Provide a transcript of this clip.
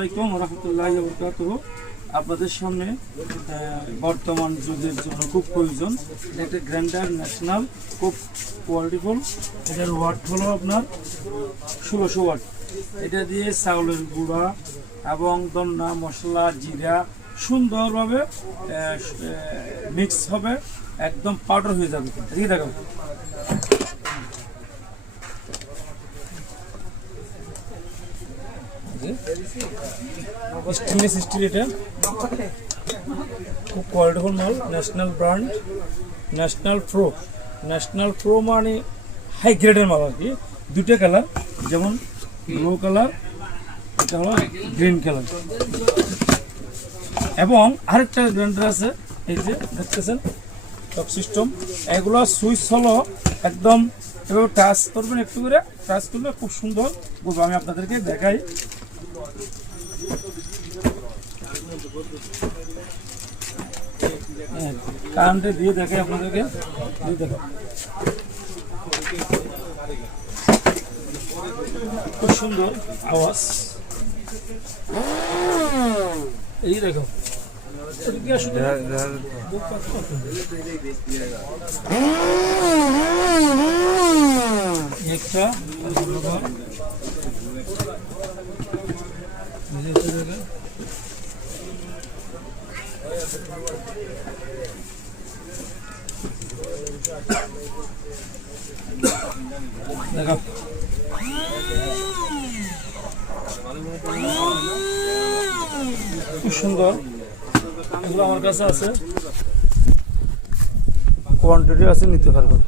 আসসালামু আলাইকুম রহমতুল্লাহি ওয়া বারাকাতুহু। আপনাদের সামনে বর্তমান যুগের জন্য খুব প্রয়োজন একটা গ্রাইন্ডার ন্যাশনাল, খুব কোয়ালিটিফুল। এটার ওয়াট হলো আপনার 1600 ওয়াট। এটা দিয়ে চাউলের গুঁড়া এবং দন্না মশলা জিরা সুন্দরভাবে মিক্স হবে, একদম পাউডার হয়ে যাবে। ঠিক দেখো, স্টেনলেস স্টিল, এটা খুব কোয়ালিটিফুল মাল, ন্যাশনাল ব্র্যান্ড, ন্যাশনাল প্রো মানে হাই গ্রেডের মাল আর কি। দুটো কালার, যেমন ব্লু কালার, এটা হলো গ্রিন কালার। এবং আরেকটা গ্রাইন্ডার আছে, এই যে দেখতেছেন টপ সিস্টেম। এগুলো সুইচ হলো একদম এভাবে টাচ করবেন, একটু করে টাচ করলে খুব সুন্দর বলবো। আমি আপনাদেরকে দেখাই। কারেন্টে দিয়ে দেখাই আপনাদেরকে, দিয়ে দেখো খুব সুন্দর আওয়াজ। এই দেখো একটা দেখো খুব সুন্দর। এগুলো আমার কাছে আছে, কোয়ান্টিটি আছে, নিতে পারবেন।